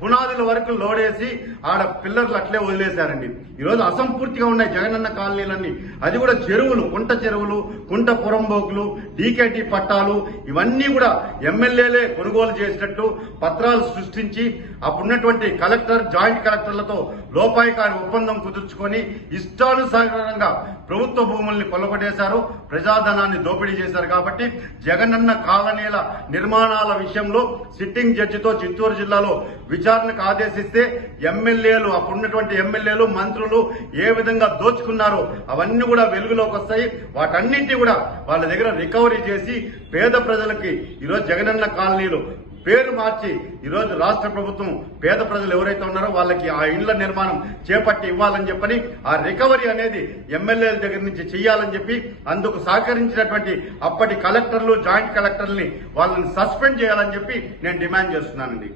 పునాదుల వరకు లోడేసి ఆడ పిల్లర్లు అట్లే వదిలేశారండి. ఈరోజు అసంపూర్తిగా ఉన్నాయి జగనన్న కాలనీలన్నీ. అది కూడా చెరువులు, కుంట పురంబోకులు, డీకేటీ పట్టాలు ఇవన్నీ కూడా ఎమ్మెల్యేలే కొనుగోలు చేసినట్టు పత్రాలు సృష్టించి అప్పుడున్నటువంటి కలెక్టర్, జాయింట్ కలెక్టర్లతో లోపాయికారి ఒప్పందం కుదుర్చుకొని ఇష్టానుసారంగా ప్రభుత్వ భూముల్ని కొల్లగొట్టేశారు, ప్రజాధనాన్ని దోపిడీ చేశారు. కాబట్టి జగనన్న కాలనీల నిర్మాణాల విషయంలో సిట్టింగ్ జడ్జితో చిత్తూరు జిల్లాలో విచారణకు ఆదేశిస్తే ఎమ్మెల్యేలు, అప్పుడున్నటువంటి ఎమ్మెల్యేలు, మంత్రులు ఏ విధంగా దోచుకున్నారో అవన్నీ కూడా వెలుగులోకి వస్తాయి. వాటన్నింటినీ కూడా వాళ్ళ దగ్గర రికవరీ చేసి పేద ప్రజలకి ఈరోజు జగనన్న కాలనీలు పేరు మార్చి ఈరోజు రాష్ట్ర ప్రభుత్వం పేద ప్రజలు ఎవరైతే ఉన్నారో వాళ్ళకి ఆ ఇండ్ల నిర్మాణం చేపట్టి ఇవ్వాలని చెప్పని, ఆ రికవరీ అనేది ఎమ్మెల్యేల దగ్గర నుంచి చేయాలని చెప్పి అందుకు సహకరించినటువంటి అప్పటి కలెక్టర్లు, జాయింట్ కలెక్టర్లని వాళ్ళని సస్పెండ్ చేయాలని చెప్పి నేను డిమాండ్ చేస్తున్నానండి.